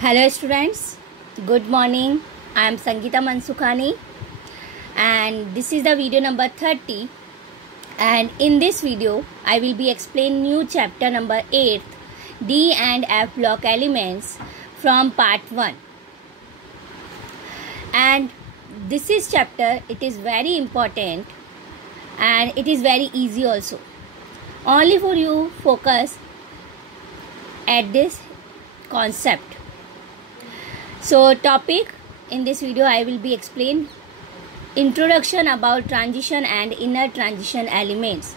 Hello students, good morning. I am Sangeeta Mansukhani and this is the video number 30, and in this video I will be explaining new chapter number 8, D and F block elements from part 1. And this is chapter, it is very important and it is very easy also. Only for you focus at this concept. So topic in this video I will be explain introduction about transition and inner transition elements.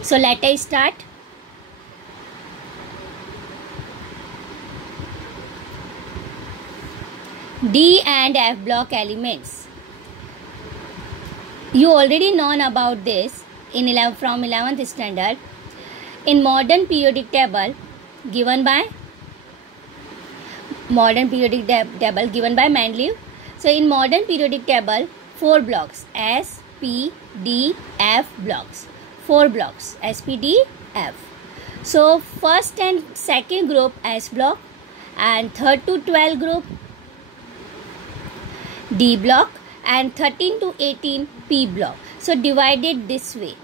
So let us start. D and F block elements. You already known about this in from 11th standard. In modern periodic table given by Mendeleev. So in modern periodic table, 4 blocks S, P, D, F blocks. 4 blocks S, P, D, F. So first and second group S block and third to 12 group D block and 13 to 18 P block. So divided this way.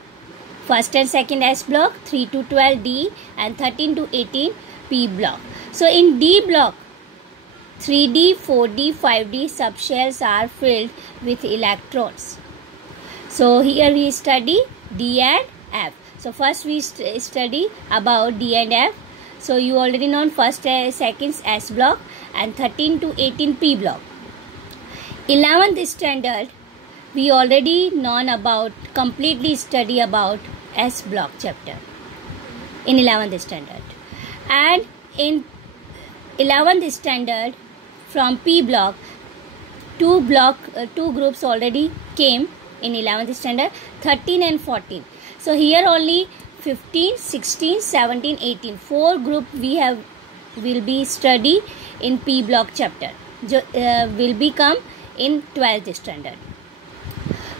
First and second S block, 3 to 12 D and 13 to 18 P block. So in D block, 3D, 4D, 5D subshells are filled with electrons. So here we study D and F. So first we study about D and F. So you already know first second S block and 13 to 18 P block. 11th standard we already known about, completely study about S block chapter in 11th standard. And in 11th standard from P block, two groups already came in 11th standard, 13 and 14. So here only 15, 16, 17, 18. 4 group will be study in P block chapter. Will become in 12th standard.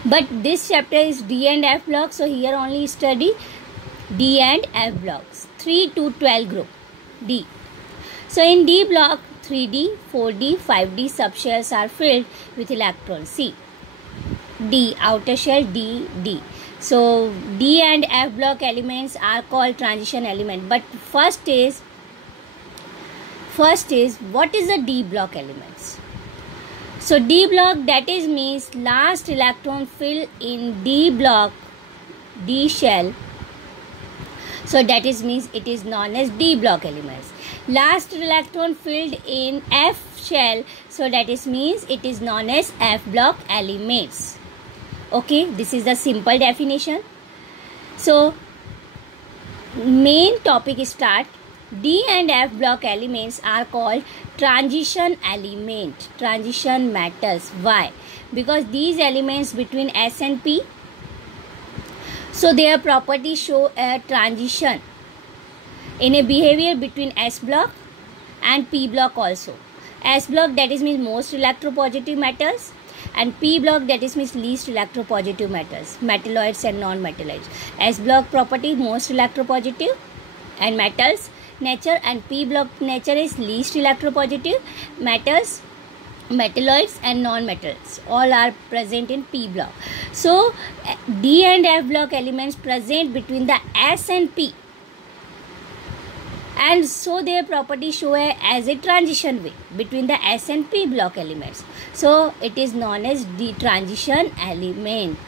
But this chapter is D and F block. So here only study D and F blocks. 3 to 12 group D. So in D block, 3D, 4D, 5D subshells are filled with electrons. See, D, outer shell, D, D. So D and F block elements are called transition element. But first is what is the D block elements? So D block, that is means last electron fill in D block, D shell. So that is means it is known as D block elements. Last electron filled in F shell, so that is means it is known as F block elements. Okay, this is the simple definition. So main topic start. D and F block elements are called transition element, transition metals. Why? Because these elements between S and P, so their properties show a transition in a behavior between S block and P block also. S block, that is means most electropositive metals, and P block, that is means least electropositive metals, metalloids and non-metalloids. S block property most electropositive and metals nature, and P block nature is least electropositive metals, metalloids and non-metals. All are present in P block. So D and F block elements present between the S and P, and so their properties show as a transition way between the S and P block elements. So it is known as the transition element.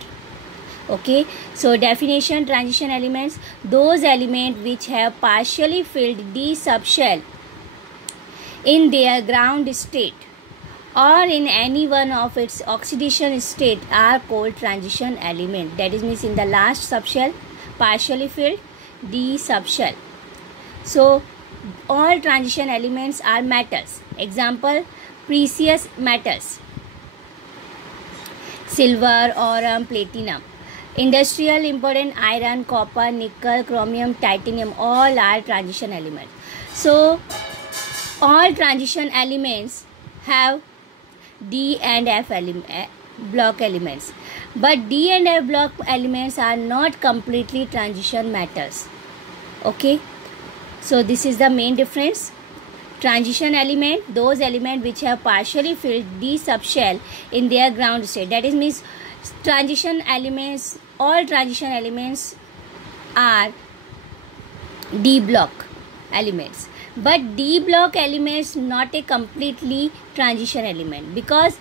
Okay, so definition: transition elements, those elements which have partially filled D subshell in their ground state or in any one of its oxidation state are called transition element. That is means in the last subshell partially filled D subshell. So all transition elements are metals. Example: precious metals, silver, aurum, platinum. Industrial important: iron, copper, nickel, chromium, titanium. All are transition elements. So all transition elements have D and F block elements, but D and F block elements are not completely transition metals. Okay, so this is the main difference. Transition element, those elements which have partially filled d subshell in their ground state. That is means transition elements, all transition elements are d block elements. But d block elements not a completely transition element, because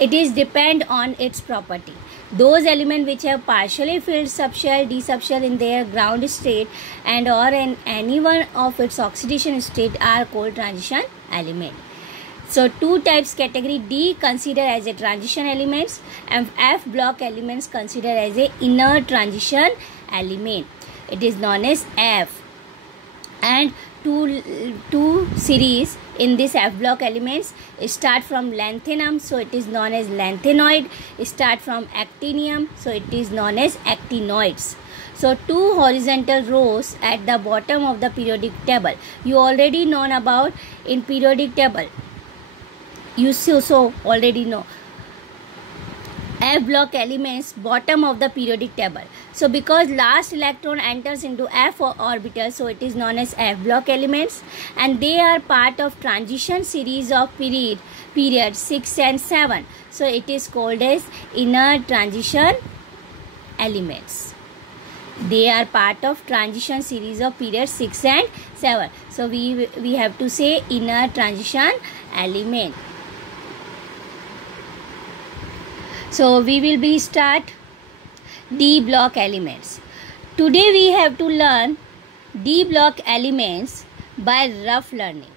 it is depend on its property. Those elements which have partially filled subshell, d subshell in their ground state and or in any one of its oxidation state are called transition element. So two types category D consider as a transition elements and F block elements consider as a inner transition element. It is known as F. And two series in this F block elements start from lanthanum, so it is known as lanthanoid. Start from actinium, so it is known as actinoids. So two horizontal rows at the bottom of the periodic table. You already known about in periodic table. You so already know F block elements bottom of the periodic table. So because last electron enters into F orbital, so it is known as F block elements, and they are part of transition series of period 6 and 7. So it is called as inner transition elements. They are part of transition series of period 6 and 7. So we have to say inner transition element. So we will be start D block elements. Today we have to learn D block elements by rough learning.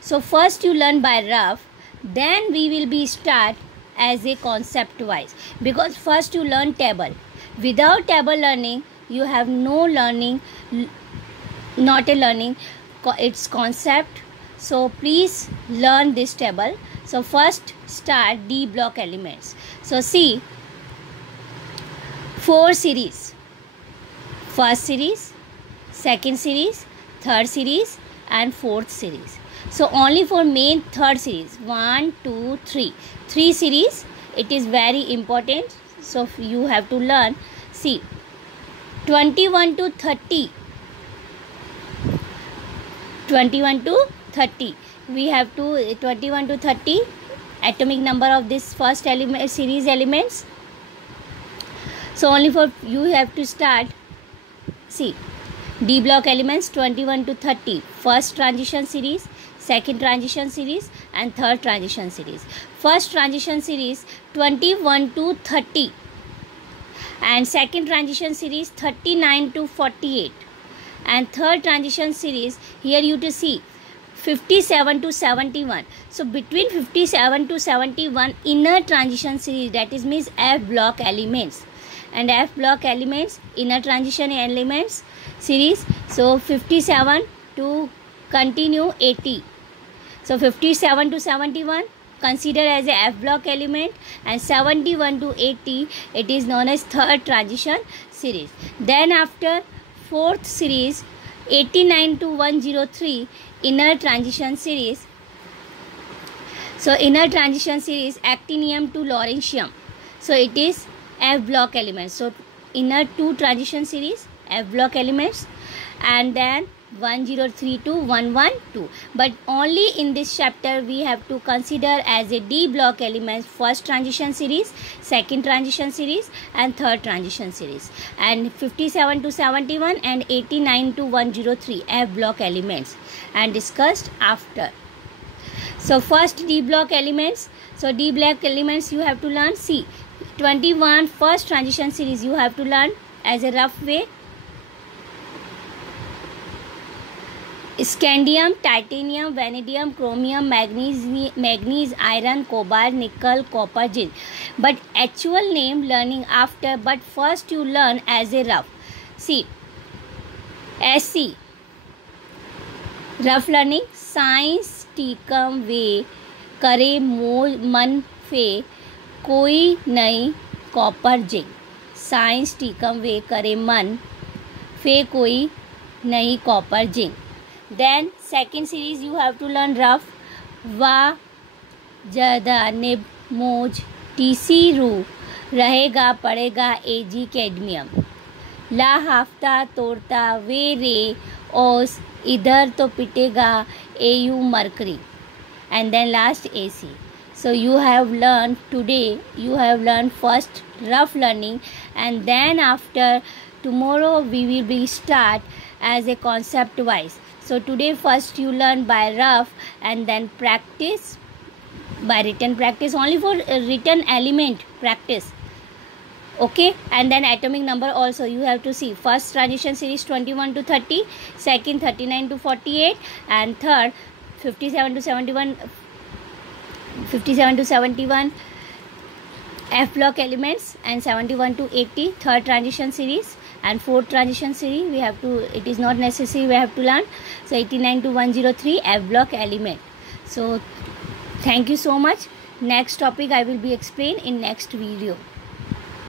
So first you learn by rough, then we will be start as a concept wise, because first you learn table. Without table learning you have no learning, not a learning its concept. So please learn this table. So first start D block elements. So see 4 series, first series, second series, third series and fourth series. So only for main third series 1, 2, 3 series, it is very important. So you have to learn. See 21 to 30, 21 to 30 we have to 21 to 30 atomic number of this first element series elements. So only for you have to start. See D block elements 21 to 30, first transition series, second transition series and third transition series. First transition series 21 to 30 and second transition series 39 to 48 and third transition series here you to see 57 to 71. So between 57 to 71 inner transition series, that is means F block elements, and F block elements inner transition elements series. So 57 to continue 80. So 57 to 71 consider as a F block element, and 71 to 80 it is known as third transition series. Then after fourth series 89 to 103 inner transition series. So inner transition series actinium to lawrencium, so it is F block elements. So inner 2 transition series F block elements, and then 103 to 112. But only in this chapter we have to consider as a D block elements first transition series, second transition series and third transition series, and 57 to 71 and 89 to 103 F block elements and discussed after. So first D block elements. So D block elements you have to learn. See 21 first transition series you have to learn as a rough way. Scandium, titanium, vanadium, chromium, manganese, iron, cobalt, nickel, copper, zinc. But actual name learning after, but first you learn as a rough. See SC rough learning. Science टीकम वे करे मन फे कोई नई copper zinc. Science टीकम वे करे मन फे कोई नई copper zinc. Then second series you have to learn rough. वा जदा निब मोज टीसी रू रहेगा पड़ेगा एजी कैडमियम. ला हाफ्ता तोड़ता वे रे ओस इधर तो पिटेगा AU mercury, and then last AC. So you have learned today, you have learned first rough learning, and then after tomorrow we will be start as a concept wise. So today first you learn by rough and then practice by written practice, only for written element practice. Okay, and then atomic number also you have to see. First transition series 21 to 30, second 39 to 48, and third 57 to 71, F block elements, and 71 to 80 third transition series, and fourth transition series we have to, it is not necessary, we have to learn. So 89 to 103 F block element. So thank you so much. Next topic I will be explain in next video.